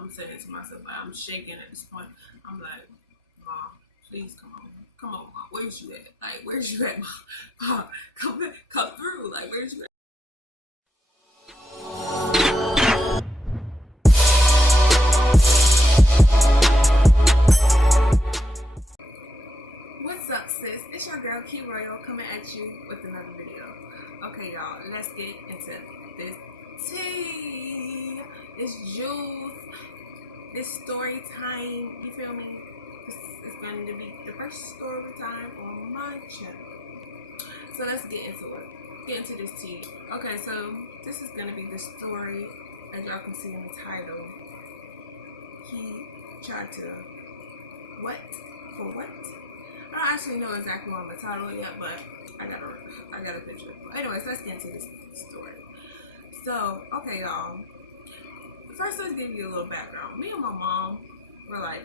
I'm saying to myself, like, I'm shaking at this point. I'm like, Mom, please come on. Come on, Mom. Where's you at? Like, where's you at, Mom? Mom, come through. Like, where's you at? What's up, sis? It's your girl, Key Royal, coming at you with another video. Okay, y'all, let's get into this tea. This juice. This story time. You feel me? This is going to be the first story time on my channel. So let's get into it. Get into this tea. Okay, so this is going to be the story, as y'all can see in the title. He tried to what? For what? I don't actually know exactly what I'm gonna title yet, but I got a picture. But anyways, let's get into this story. So, okay, y'all. First, let's give you a little background. Me and my mom were like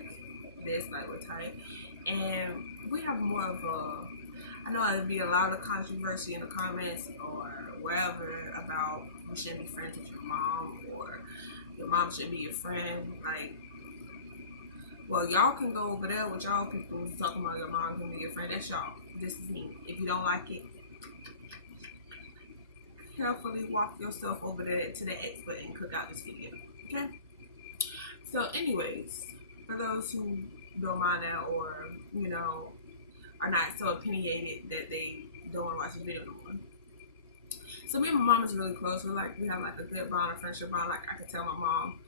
this, like we're tight, and we have more of a. I know there'd be a lot of controversy in the comments or wherever about you shouldn't be friends with your mom or your mom shouldn't be your friend, like. Well, y'all can go over there with y'all people talking about your mom can be your friend. That's y'all. This is me. If you don't like it, carefully walk yourself over there to the expert and cook out this video. Okay? So, anyways, for those who don't mind that or, you know, are not so opinionated that they don't want to watch the video no more. So, me and my mom is really close. We have like a good bond, a friendship bond. Like, I could tell my mom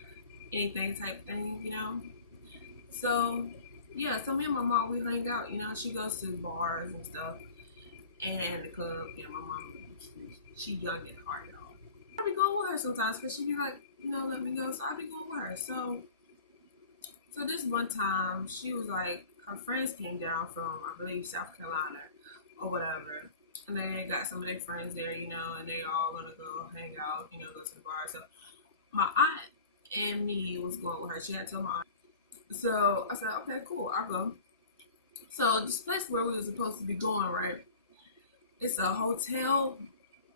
anything type thing, you know? So, yeah, so me and my mom, we hang out, you know, she goes to bars and stuff, and the club, you know, my mom, she young at heart, y'all. I be going with her sometimes, because she be like, you know, let me go, so I be going with her. So this one time, she was like, her friends came down from, I believe, South Carolina, or whatever, and they got some of their friends there, you know, and they all gonna go hang out, you know, go to the bar. So my aunt and me was going with her. She had told my aunt. So I said, okay, cool, I'll go. So this place where we were supposed to be going, right? It's a hotel.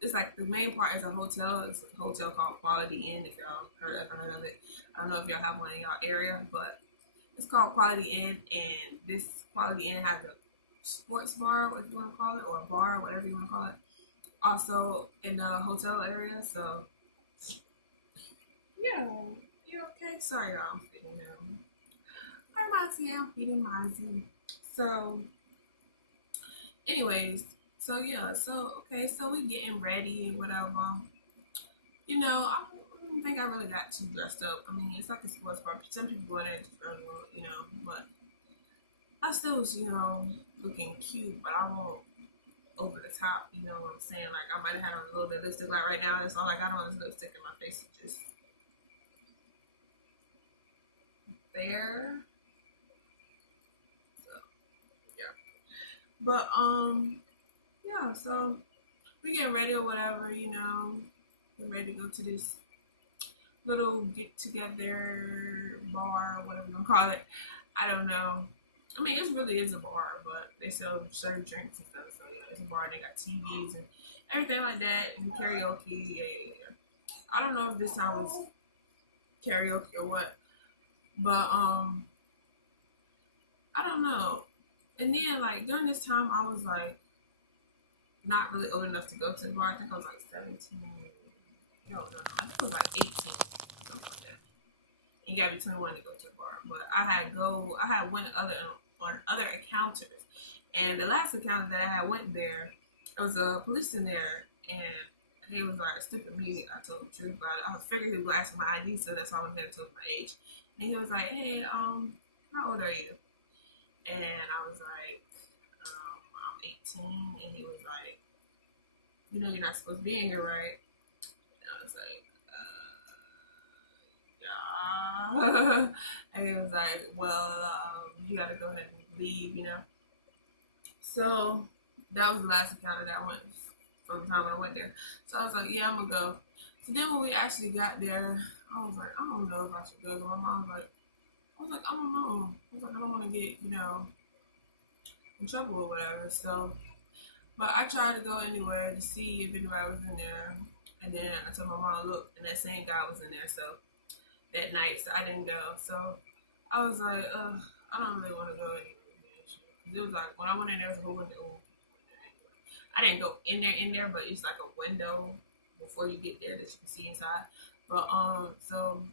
It's like the main part is a hotel. It's a hotel called Quality Inn. If y'all heard of it, I don't know if y'all have one in y'all area, but it's called Quality Inn. And this Quality Inn has a sports bar, what you want to call it, or a bar, whatever you want to call it. Also in the hotel area. So yeah, you okay? Sorry, y'all. I'm feeding them. I'm feeding Mozzie. So, anyways, so yeah, so okay, so we getting ready and whatever. You know, I don't think I really got too dressed up. I mean, it's like a sports bar. Some people go in there just early, you know, but I still was, you know, looking cute, but I won't over the top. You know what I'm saying? Like I might have had a little bit of lipstick. Like right now, that's all I got on is lipstick, and my face is just there. But yeah, so we get ready or whatever, you know. We're ready to go to this little get together bar, whatever you want to call it. I don't know. I mean, it really is a bar, but they sell certain drinks and stuff. So yeah, it's a bar. They got TVs and everything like that, and karaoke. Yeah. I don't know if this time was karaoke or what, but I don't know. And then, like, during this time, I was, like, not really old enough to go to the bar. I think I was, like, 17. No. I think it was, like, 18. Something like that. And you gotta be 21 to go to the bar. But I had went on other encounters. And the last encounter that I had went there, there was a police in there. And he was, like, stupid me. I told the truth about it. I figured he was asking my ID, so that's why I went there and told my age. And he was like, hey, how old are you? And I was like, I'm 18. And he was like, you know you're not supposed to be in here, right? And I was like, yeah. And he was like, well, you gotta go ahead and leave, you know? So that was the last encounter that I went from the time when I went there. So I was like, yeah, I'm gonna go. So then when we actually got there, I was like, I don't know if I should go. My mom was like, I don't know. I was like, I don't want to get, you know, in trouble or whatever. So, but I tried to go anywhere to see if anybody was in there. And then I told my mom, look, and that same guy was in there. So, that night, so I didn't go. So I was like, I don't really want to go anymore. It was like when I went in there, was a whole window. I didn't go in there, but it's like a window before you get there that you can see inside. But so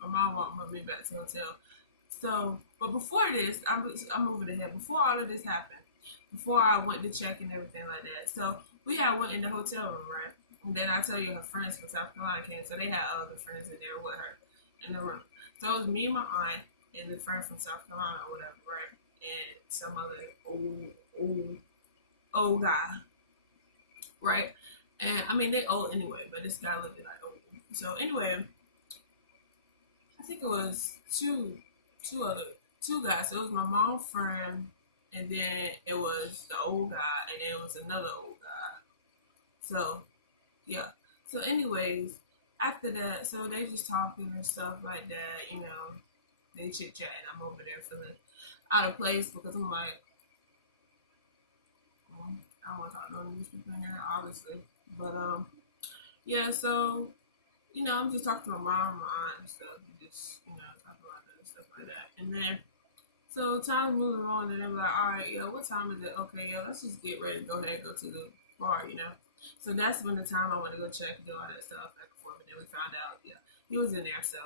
my mom wanted me back to the hotel. So, but before this, I'm moving ahead. Before all of this happened, before I went to check and everything like that. So we had went in the hotel room, right? And then I tell you, her friends from South Carolina came, so they had other friends in there with her in the room. So it was me and my aunt and the friend from South Carolina or whatever, right? And some other old guy, right? And I mean they old anyway, but this guy looked like old. So anyway, I think it was two guys. So it was my mom's friend, and then it was the old guy, and then it was another old guy. So yeah. So anyways, after that, so they just talking and stuff like that, you know. They chit chatting. I'm over there feeling out of place because I'm like, I don't want to talk to no these people in here, obviously. But yeah. So you know, I'm just talking to my mom, my aunt, and stuff. And just talking about that and stuff like that. And then so time's moving on, and they're like, all right, yo, what time is it? Okay, yo, let's just get ready to go ahead and go to the bar, you know. So that's when the time I went to go check and do all that stuff back and forth. And then we found out, yeah, he was in there. So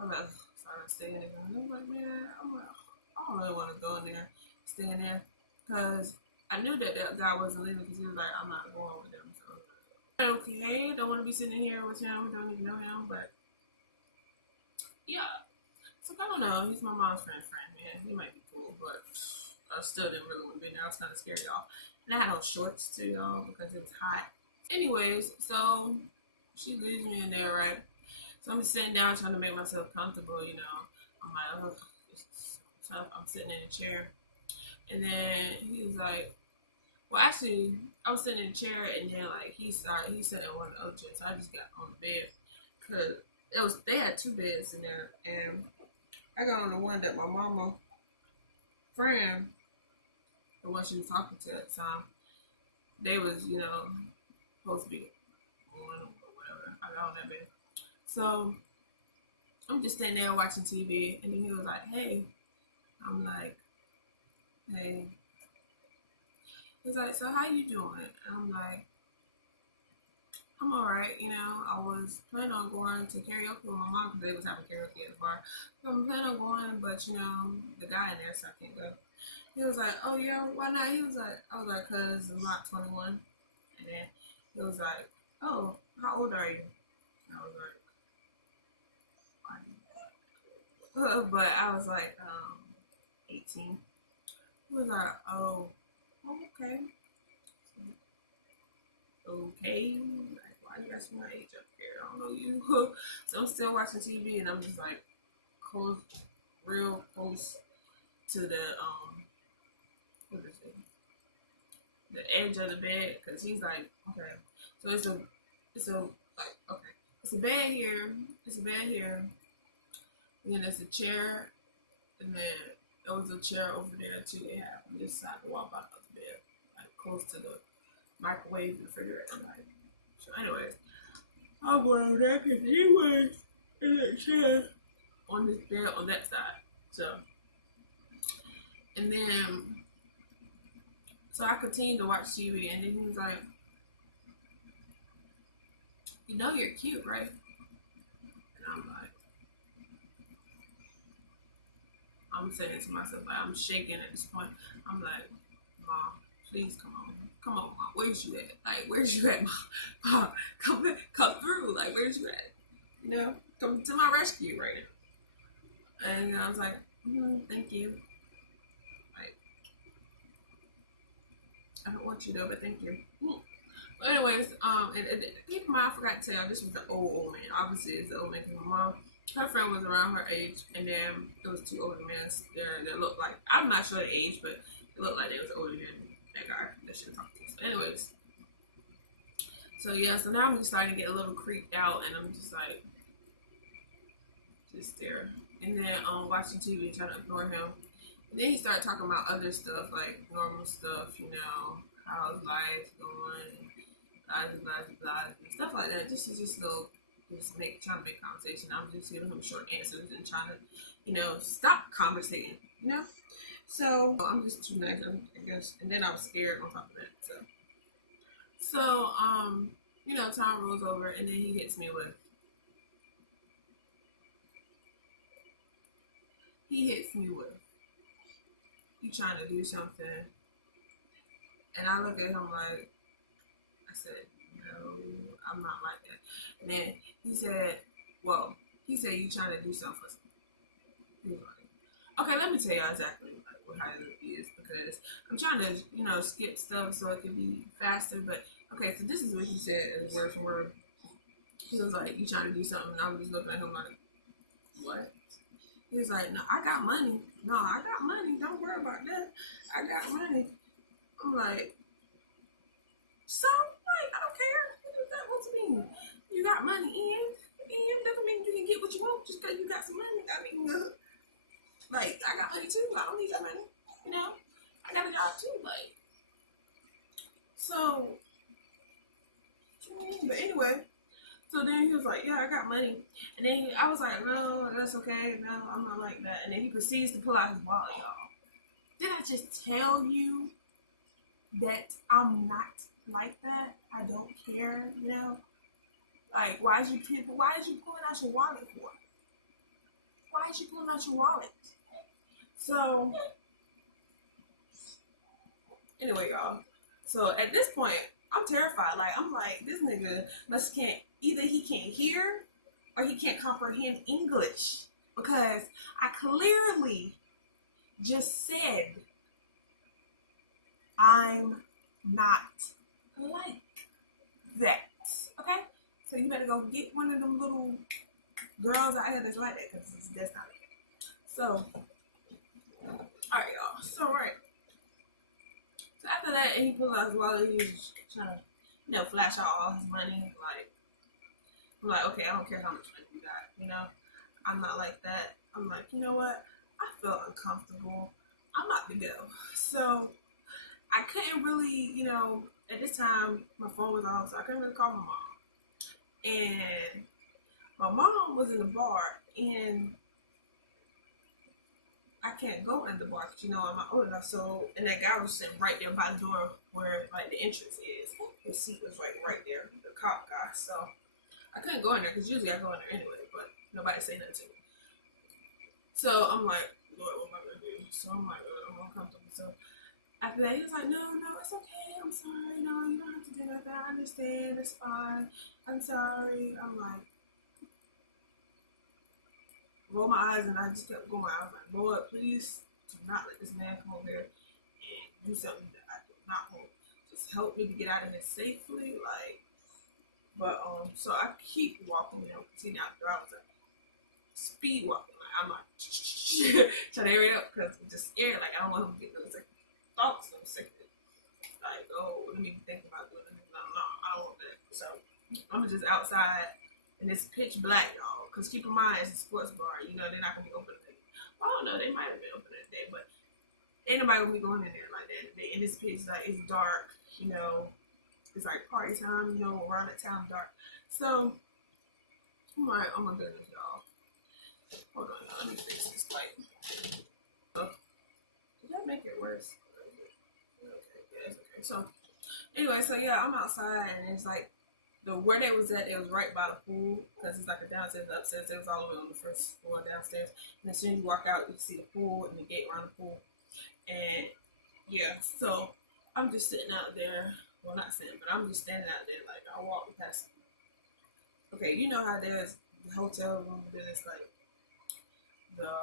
I'm like, so I was staying there. And I'm like, man, I don't really want to go in there, stay in there, because I knew that guy wasn't leaving because he was like, I'm not going with them. So okay, don't want to be sitting here with him. Don't even know him, but yeah. So I don't know. He's my mom's friend, man. He might be cool, but I still didn't really want to be there. I was kind of scared, y'all. And I had on shorts too, y'all, because it was hot. Anyways, so she leaves me in there, right? So I'm just sitting down trying to make myself comfortable, you know. I'm like, oh, it's tough. I'm sitting in a chair. And then he was like, well, actually, I was sitting in a chair, and then like he sat in one of the other chairs. So I just got on the bed because they had two beds in there, and I got on the one that my mama friend, the one she was talking to at the time, they was supposed to be on or whatever. I got on that bed, so I'm just sitting there watching TV, and then he was like, "Hey," I'm like, "Hey." He's like, "So how you doing?" And I'm like, "I'm alright, I was planning on going to karaoke with my mom because they was having karaoke at the bar. So I'm planning on going, but the guy in there, so I can't go." He was like, "Oh yeah, why not?" I was like, "Cause I'm not 21." And then he was like, "Oh, how old are you?" And I was like, but I was like, 18. He was like, "Oh, okay. Okay, like, why you asking my age up here? I don't know you." So I'm still watching TV, and I'm just like real close to the what is it? The edge of the bed, because he's like, okay. So it's a like, okay, it's a bed here. It's a bed here. And then there's a chair, and then there was a chair over there too. They have on this side to walk out of the bed, like close to the microwave and refrigerator. Like, so anyways, I'm going over there because he was in that chair on this bed on that side. So, and then, so I continued to watch TV, and then he was like, "You're cute, right?" And I'm like, I'm saying to myself, like, I'm shaking at this point. I'm like, "Mom, please come on. Come on, Mom. Where's you at? Like, where's you at, Mom? Mom, come through. Like, where's you at? Come to my rescue right now." And I was like, "Thank you. Like, I don't want you though, but thank you." But anyways, and keep in mind, I forgot to tell you, this was the old man. Obviously, it's the old man because my mom, her friend was around her age, and then there was two older men there that looked like, I'm not sure the age, but it looked like they was older than that guy that she talked to. So anyways, so yeah, so now I'm just starting to get a little creeped out, and I'm just like, just there. And then watching TV, trying to ignore him. And then he started talking about other stuff, like normal stuff, how's life going, blah, blah, blah, blah, and stuff like that. Just little just trying to make conversation. I'm just giving him short answers and trying to, you know, stop conversating, you know? So I'm just too nice, I guess. And then I was scared on top of that. So you know, time rolls over and then he hits me with you trying to do something. And I look at him like, I said, no, I'm not like that. And then he said, well, he said you trying to do something for something. He was like, okay, let me tell you exactly how it is, because I'm trying to, you know, skip stuff so it can be faster. But okay, so this is what he said as word for word. He was like, you trying to do something? And I was just looking at him like, what? He was like, no, I got money. No, I got money. Don't worry about that. I got money. I'm like, so, like, I don't care. What does that want to mean? You got money in doesn't mean you can get what you want just because you got some money. I mean, like, I got money too. I don't need that money. You know? I got a job too. Like, so, but anyway. So then he was like, yeah, I got money. And then I was like, no, that's okay. No, I'm not like that. And then he proceeds to pull out his wallet, y'all. Did I just tell you that I'm not like that? I don't care, you know? Like, why is you pulling out your wallet for? Why is you pulling out your wallet? So, anyway, y'all. So, at this point, I'm terrified. Like, I'm like, this nigga either he can't hear or he can't comprehend English. Because I clearly just said, I'm not like that. Okay? So you better go get one of them little girls out here that's like that, because that's not it. So, alright, y'all. So, right. So after that, he pulled out his wallet. He was trying to, you know, flash out all his money. Like, I'm like, okay, I don't care how much money you got. You know, I'm not like that. I'm like, you know what? I felt uncomfortable. I'm not the girl. So I couldn't really, you know, at this time my phone was off, so I couldn't really call my mom. And my mom was in the bar, and I can't go in the bar because, you know, I'm not old enough. So, and that guy was sitting right there by the door where, like, the entrance is. His seat was, like, right there, the cop guy. So, I couldn't go in there because usually I go in there anyway, but nobody say nothing to me. So, I'm like, Lord, what am I going to do? So, I'm like, I'm uncomfortable. So, after that, he was like, no, it's okay. I'm sorry. No, you don't have to do that. I understand. It's fine. I'm sorry. I'm like, roll my eyes, and I just kept going. I was like, Lord, please do not let this man come over here and do something that I do not want. Just help me to get out of here safely. Like, but so I keep walking, you know, continuing out there. I was like, speed walking. Like, I'm like, trying to hurry up because I'm just scared. Like, I don't want him to get those like thoughts. I'm sick of it. Like, oh, let me think about doing it. No, I don't want that. So I'm just outside, and it's pitch black, y'all. Because keep in mind, it's a sports bar. You know, they're not going to be open today. I don't know. They might have been open that day, but ain't nobody going to be going in there like that today. And this pitch, like, it's dark. You know, it's like party time, you know, around that time dark. So, I'm like, oh my goodness, y'all. Hold on, let me fix this light. Did that make it worse? Okay, yeah, it's okay. So, anyway, so yeah, I'm outside, and it's like, where they was at, it was right by the pool, because it's like a downstairs and upstairs. It was all the way on the first floor downstairs. And as soon as you walk out, you see the pool and the gate around the pool. And yeah, so I'm just sitting out there. Well, not sitting, but I'm just standing out there. Like, I walk past. Okay, you know how there's the hotel room, then it's like the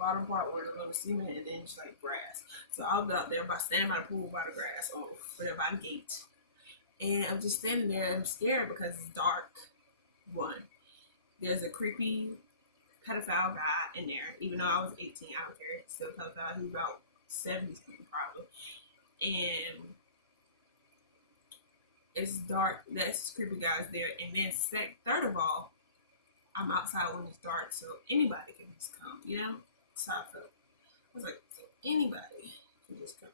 bottom part where there's a little cement, and then it's like grass. So I'll be out there by standing by the pool, by the grass, or there by the gate. And I'm just standing there, and I'm scared because it's dark. One, there's a creepy pedophile guy in there. Even though I was 18, I don't care. It's still a pedophile. He's about 70 something probably. And it's dark. That's creepy guy's there. And then third of all, I'm outside when it's dark, so anybody can just come, you know? So I felt. I was like, so anybody can just come.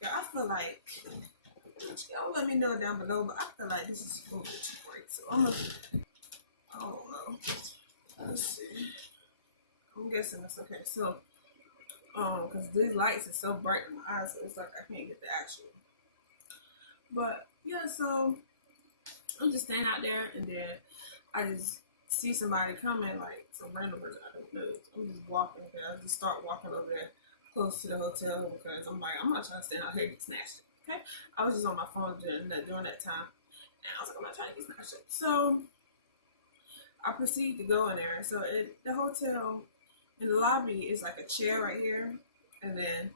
Yeah, I feel like, y'all let me know down below, but I feel like this is a little bit too bright, so I'm gonna I don't know. Let's see. I'm guessing that's okay. So, because these lights are so bright in my eyes, so it's like I can't get the actual. But yeah, so I'm just standing out there, and then I just see somebody coming, like some random person I don't know. I'm just walking, okay? I just start walking over there close to the hotel because I'm like, I'm not trying to stand out here and get snatched. Okay, I was just on my phone during that time, and I was like, I'm not trying to get snatched. So I proceed to go in there. So the hotel, in the lobby, is like a chair right here, and then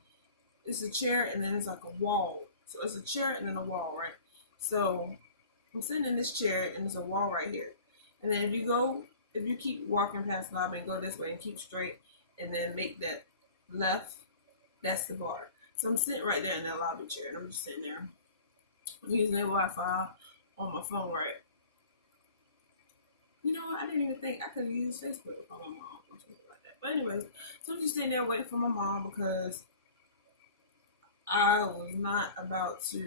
it's a chair, and then it's like a wall. So it's a chair and then a wall, right? So I'm sitting in this chair, and there's a wall right here. And then if you keep walking past the lobby and go this way and keep straight, and then make that left, that's the bar. So I'm sitting right there in that lobby chair, and I'm just sitting there. I'm using their Wi-Fi on my phone, right? You know what? I didn't even think I could use Facebook on my mom or something like that. But anyways, so I'm just sitting there waiting for my mom because I was not about to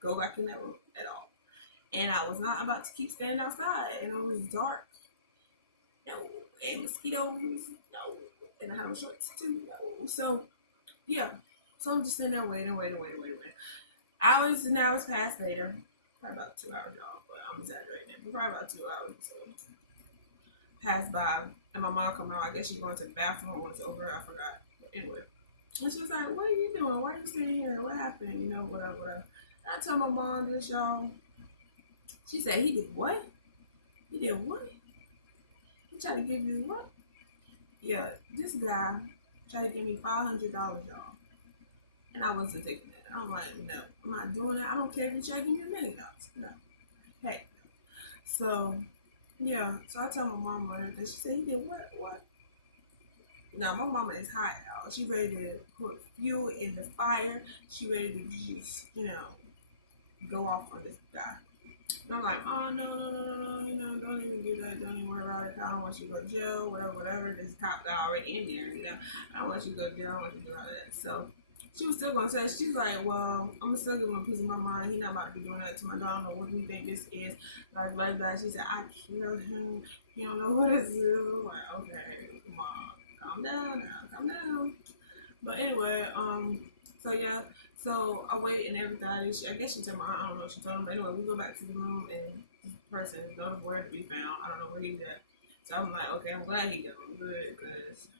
go back in that room at all. And I was not about to keep standing outside. And it was dark. No. And mosquitoes. No. And I had on shorts too. No. So, yeah. So I'm just sitting there waiting. Hours and hours passed later. Probably about 2 hours, y'all. But I'm exaggerating. But probably about 2 hours. So, passed by. And my mom come out. I guess she's going to the bathroom when it's over. I forgot. But anyway. And she was like, what are you doing? Why are you sitting here? What happened? You know, whatever. I told my mom this, y'all. She said, he did what? He did what? He tried to give you what? Yeah, this guy tried to give me $500, y'all. And I wasn't taking that. I'm like, no, I'm not doing that. I don't care if you're checking me $1 million. No. Hey. So, yeah. So I told my mom and she said, he did what? What? Now, my mama is hot, y'all. She ready to put fuel in the fire. She ready to just, go off on this guy. And I'm like, oh, no, don't even do that. Don't even worry about it. I don't want you to go to jail, whatever. This cop got already in there, I don't want you to go to jail. I don't want you to do all that. So she was still going to say, she's like, well, I'm still giving him a piece of my mind. He's not about to be doing that to my daughter. What do you think this is? Like, blah, blah. She said, I killed him. You don't know what this is. I'm like, okay, come on. Calm down now. Calm down. But anyway, so yeah. So I wait and everything. I guess she told me, I don't know what she told him. But anyway, we go back to the room and this person is nowhere to be found. I don't know where he's at. So I'm like, okay, I'm glad he got good because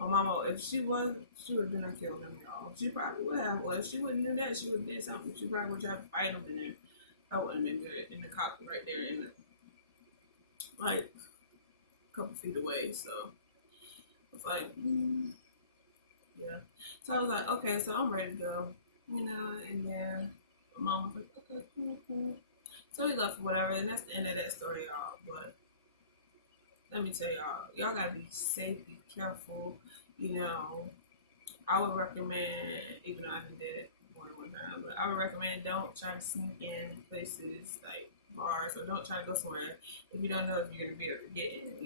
my mama, if she was, she would have been and killed him, y'all. She probably would have. Well, if she wouldn't do that, she would have did something. She probably would have tried to fight him in there. That wouldn't have been good. And the cop right there in like a couple feet away. So it's like, yeah. So I was like, okay, so I'm ready to go, and then my mom was like, okay, cool. So we left or whatever, and that's the end of that story, y'all. But let me tell y'all gotta be safe, be careful, I would recommend, even though I did it more than one time, but I would recommend don't try to sneak in places like bars, or don't try to go somewhere if you don't know if you're gonna be able to get in,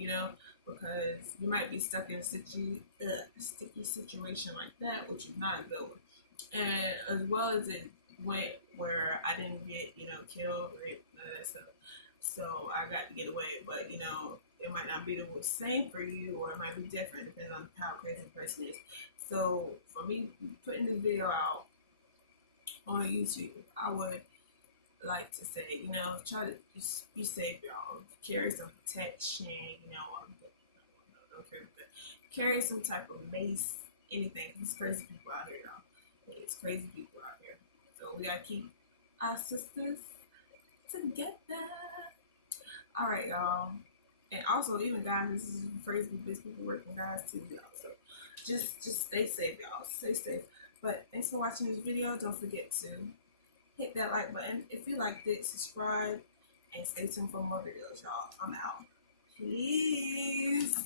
because you might be stuck in a sticky situation like that, which is not a good one. And as well as it went where I didn't get, killed, raped, none of that stuff. So I got to get away, but it might not be the same for you, or it might be different depending on how crazy the person is. So for me putting this video out on YouTube, I would like to say, try to just be safe, y'all. Carry some protection, don't carry that. Carry some type of mace, anything. There's crazy people out here, y'all. It's crazy people out here. So we gotta keep our sisters together. Alright, y'all. And also, even guys, this is crazy people working guys too, y'all. So just stay safe, y'all. Stay safe. But thanks for watching this video. Don't forget to hit that like button if you liked it, subscribe, and stay tuned for more videos, y'all. I'm out. Peace.